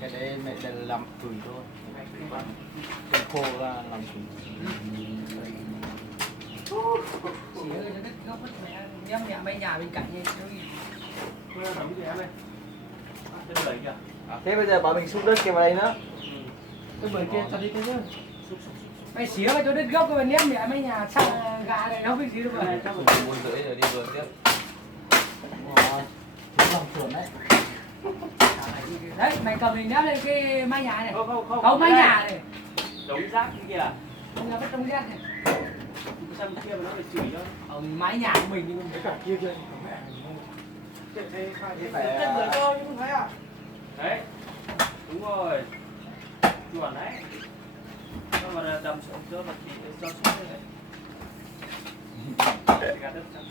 Cái đấy mẹ để làm củi thôi. Cái khô ra làm củi. Chỉ ơi nó đứt gốc mất mẹ em nhà mấy nhà bên cạnh như Thế bây giờ bảo mình xúc đất kia vào đây nữa. cái bưởi kia cho đi cái chứ mày xía vào chỗ đứt gốc rồi ném mẹ mấy nhà sang gà này nó biết gì đâu mà Buôn rưỡi rồi đi vườn tiếp. Chú làm chuồn đấy. đấy mày cầm mình ném lên cái mái nhà này không mái nhà này đống rác kia à? không là cái trong rác này Sang kia mà nó phải chửi cho. mái nhà của mình nhưng mà Cái cả kia kia. Thế phải chất bưởi cơ chứ không thấy à? Đấy, đúng rồi. Chuẩn đấy. Nó mà đầm xuống cho mà thì cho xuống thế này. Gạt đất sang.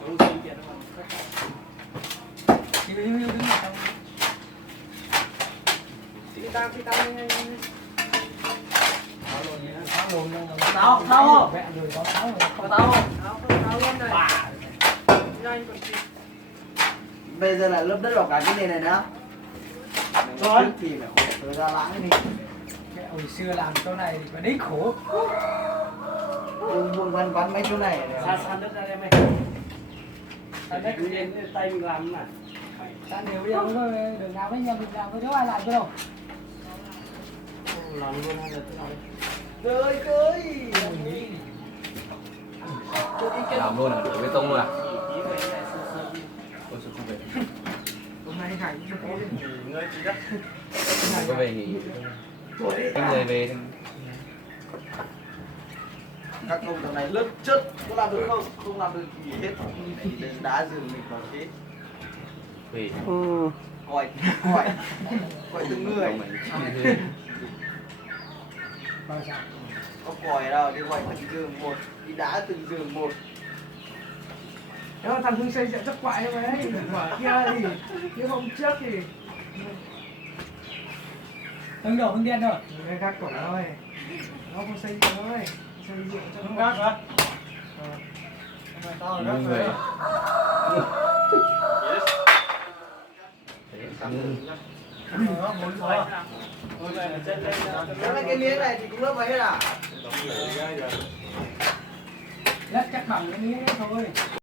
Đúng rồi, kia nó mà đứng ở trong Phi tang nhanh. tao không Mẹ rồi có táo rồi. có tao không Tao luôn này. bà Nhanh còn gì. Bây giờ là lớp đất vào cả cái nền này nữa. Rồi. Thì phải khổ tôi ra lãng đi. cái hồi xưa làm chỗ này thì có đấy khổ Buôn văn quán mấy chỗ này. San đất ra em ơi. San đất cứ lên tay mình làm mà. ta nếu bây giờ không có đường nào với nhau mình làm có chỗ ai làm cho đâu Làm luôn hay là thế nào đấy? Cười. Làm luôn à, đổ bê tông luôn à? Ôi sao không về? hôm nay Hải nó có Người chỉ đất. Không có về nghỉ. Cái người về thì Các công tầng này lớp chất có làm được không? Không làm được gì hết. Đến đá rừng mình vào chết. về. Gọi từng người. bao giờ Không gọi đâu, đi gọi từng giường một, đi đá từng giường một. đó thằng Hưng xây dựng rất quại mà đấy quả kia thì cái hôm trước thì Hưng đổ Hưng đen rồi cái gác của nó thôi nó không xây dựng thôi xây dựng cho nó gác hả Như người. Cái miếng này thì cũng lớp mấy hết à? đất chắc bằng cái miếng đấy thôi